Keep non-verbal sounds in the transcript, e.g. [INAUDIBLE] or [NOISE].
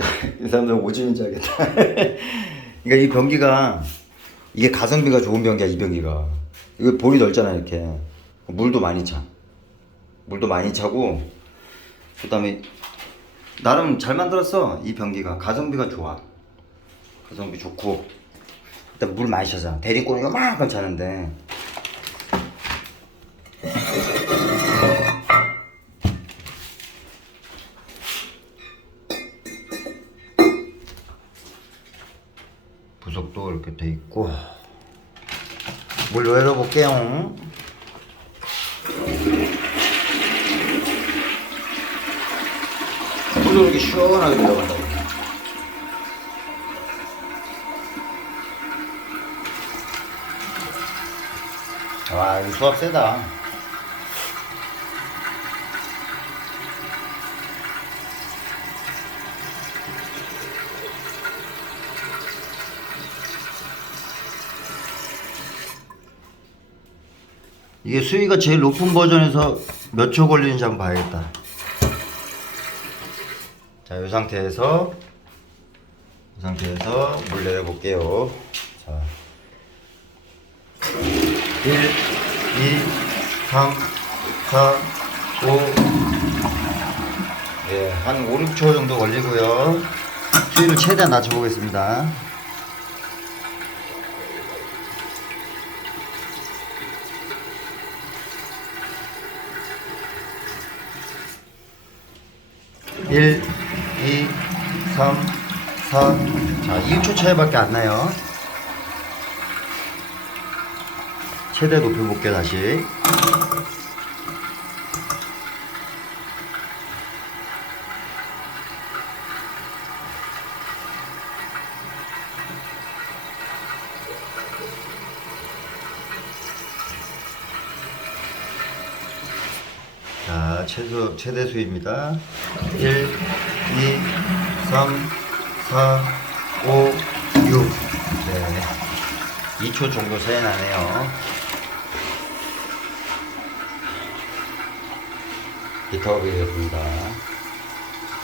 사람들 오줌인 줄 알겠다. [LAUGHS] 그러니까 이 변기가 이게 가성비가 좋은 변기야 이 변기가. 이거 볼이 넓잖아 이렇게. 물도 많이 차. 물도 많이 차고 그다음에 나름 잘 만들었어 이 변기가 가성비가 좋아. 가성비 좋고 일단 물 많이 차잖아. 대리권이 요만큼 차는데 부속도 이렇게 돼 있고 물 열어 볼게요. 물로 이렇게 시원하게 들어간다고. 와, 이 수압 세다. 이게 수위가 제일 높은 버전에서 몇 초 걸리는지 한번 봐야겠다. 자, 이 상태에서 이 상태에서 물 내려 볼게요. 자, 1, 2, 3, 4, 5. 예, 한 5, 6초 정도 걸리고요. 수위를 최대한 낮춰 보겠습니다. 일, 이, 삼, 사. 자, 2초 차이밖에 안 나요. 최대 높여볼게요, 다시. 자, 최소, 최대 수입니다. 1, 2, 3, 4, 5, 6. 네. 2초 정도 차이 나네요. 되었습니다.